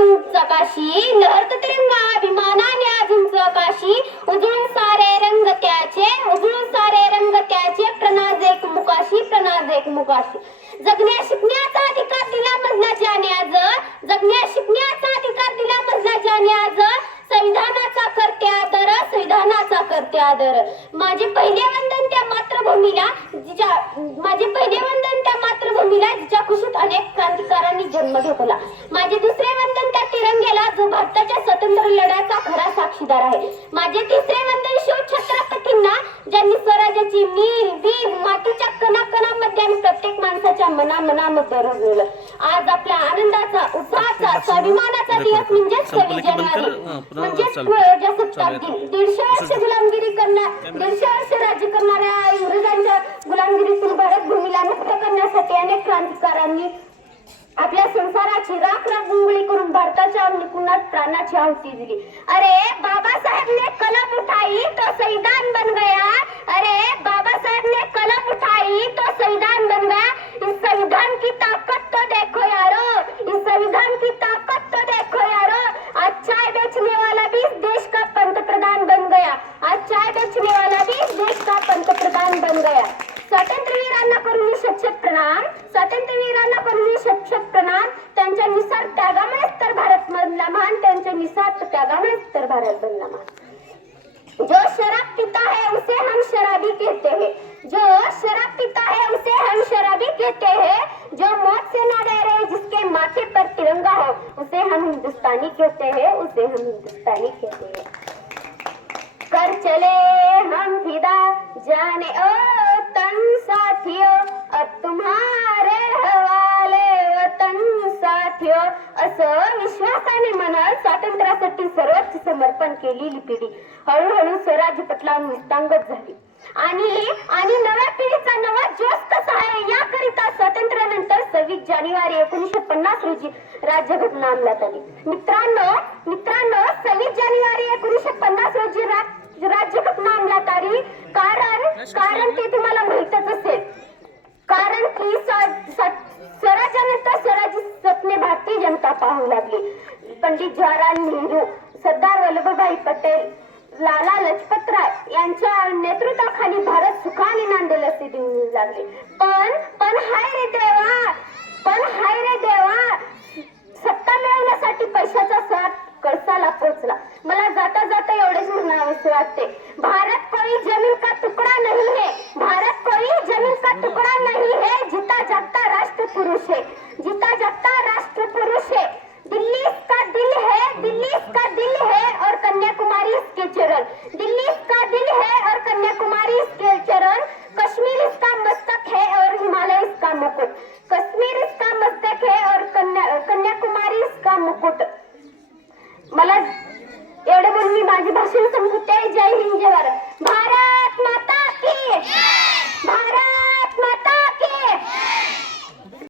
उंच काशी लहरत तिरंगा अभिमानाने आज उंच काशी उजळून सारे रंग त्याचे उजळून सारे रंग त्याचे एक मुकाशी एक मुकाशी जगण्या शिकण्याचा अधिकार दिला मजला ज्याने आज जगण्या शिकण्याचा अधिकार दिला मजला ज्याने आज संविधानाचा करते आदर संविधानाचा करते आदर. माझे पहिले वंदन त्या मातृभूमीला माझे पहिले वंदन त्या मातृभूमीला कुशीत अनेक क्रांतिकारांनी जन्म घेतला. माझे दुसरे वंदन त्या तिरंग्याला जो भारताच्या स्वतंत्र लढ्याचा खरा साक्षीदार आहे. माझे तिसरे वंदन शिव छत्रपतींना ज्यांनी स्वराज्याची मी बील मातीच्या कणाकणामध्ये आणि प्रत्येक माणसाच्या मनामनामध्ये रुजवलं आज आपल्या आनंदाचा उत्साहाचा स्वाभिमानाचा दिवस म्हणजेच सव्वीस जानेवारी म्हणजेच प्रजासत्ताक दिन दीडशे वर्ष गुलामगिरी करणार दीडशे वर्ष राज्य करणाऱ्या इंग्रजांच्या गुलामगिरीतून भारत भूमीला मुक्त करण्यासाठी अनेक क्रांतिकारांनी आपल्या संसाराची राख गुंगळी करून भारताच्या निपुणात प्राणाची आहुती दिली. अरे बाबासाहेब ने कलम स्वातंत्र्यवीरांना करून शतशत प्रणाम. स्वातंत्र्यवीरांना करून शतशत प्रणाम. त्यांच्या निस्वार्थ त्यागामुळेच तर भारत बनला महान. त्यांच्या निस्वार्थ त्यागामुळेच तर भारत बनला महान. जो शराब पीता है, उसे हम शराबी कहते हैं. जो शराब पीता है, उसे हम शराबी कहते हैं. जो मौत से ना डरे, जिसके माथे पर तिरंगा हो, उसे हम हिंदुस्तानी कहते हैं, उसे हम हिंदुस्तानी कहते हैं. कर चले हम फिदा, जाने ओ तन साथियों अब तुम्हारे हवाले वतन साथियों। असं विश्वासाने म्हणत स्वातंत्र्यासाठी सर्वोच्च समर्पण केलेली पिढी हळूहळू स्वराज्य पटलावर निस्तांगत झाली. आणि आणि नव्या पिढीचा नवा जोश कसा आहे याकरिता स्वातंत्र्यानंतर सव्वीस जानेवारी एकोणीसशे पन्नास रोजी राज्यघटना अंमलात आली. मित्रांनो मित्रांनो सव्वीस जानेवारी एकोणीसशे पन्नास रोजी रा- राज्यघटना अंमलात आली. कारण कारण ते तुम्हाला माहितच असेल कारण की स्वराज्यानंतर स्वराज्य स्वप्ने भारतीय जनता पाहू लागली. पंडित जवाहरलाल नेहरू सरदार वल्लभभाई पटेल लाला लजपत राय यांच्या नेतृत्वाखाली भारत सुखाने नांदेल असे देऊ लागले. पण पण हाय रे देवा! हैसियत से भारत कोई जमीन का टुकड़ा नहीं है. भारत कोई जमीन का टुकड़ा नहीं है जीता जागता राष्ट्र पुरुष है.